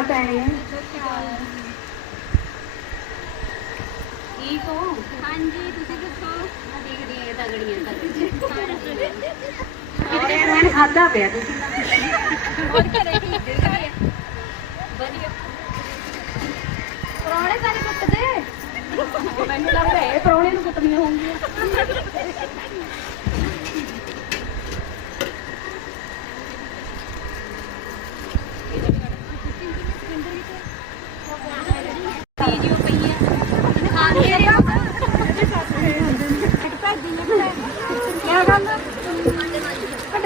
आता है ये? मैंने खाता पे तुझे सारे कुत्ते दे लग रहा है परौड़े ਨੂੰ ਕੁੱਟਣੀਆਂ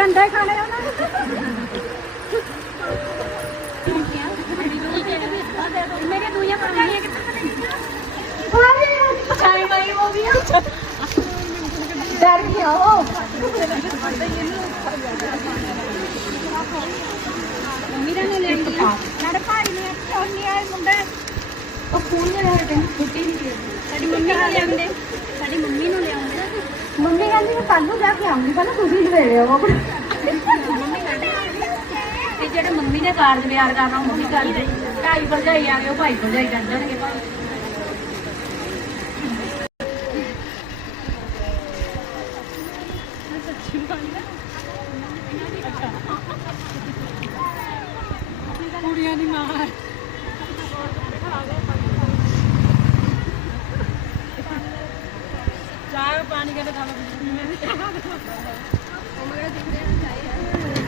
ਡੰਡਾ ਖਾਣੇ ਉਹਨਾਂ ਮੇਰੇ ਦੁਨੀਆ ਪਰਵਾਈਆਂ ਕਿੱਥੇ ਚਾਈ ਮਾਈ ਹੋ ਗਈ ਡਰ ਗਿਆ ਉਹ। ਮੰਮੀ ਨੇ ਲੈਂਦੀ ਆ ਸਾਡੇ ਭਾਈ ਨੇ ਸੋਨੀ ਆਏ ਮੁੰਡੇ। ਉਹ ਫੋਨ ਨੇ ਲੈ ਕੇ ਛੁੱਟੀ ਨਹੀਂ ਸਾਡੀ ਮੰਮੀ ਨੂੰ ਲਿਆਉਂਦੇ। ਸਾਡੀ ਮੰਮੀ ਨੂੰ ਲਿਆਉਂਦੇ। ਮੰਮੀ ਕਹਿੰਦੀ ਮੈਂ ਕੱਲ ਨੂੰ ਜਾ ਕੇ ਆਉਂਗੀ ਪਹਿਲਾਂ ਤੁਸੀਂ ਸਵੇਰੇ ਆਓ ਤੇ ਜਿਹੜੇ ਮੰਮੀ ਨੇ ਕਾਰਜ ਤਿਆਰ ਕਰਨਾ ਉਹ ਵੀ ਕਰਦੇ। ਢਾਈ ਭਰਜਾਈ ਆ ਗਏ ਉਹ ਭਾਈ ਭਰਜਾਈ ਕਰ ਦੇਣਗੇ। ਭਾਵੇਂ ਕੁੜੀਆਂ ਦੀ ਮਾਰ ਪਾਣੀ ਕਹਿੰਦੇ ਖਾਣਾ ਪੀਣਾ ਮੈਂ ਵੀ ਉਹ ਮੇਰਾ ਦਿਖਦੇ ਨਾ ਚਾਹੀਏ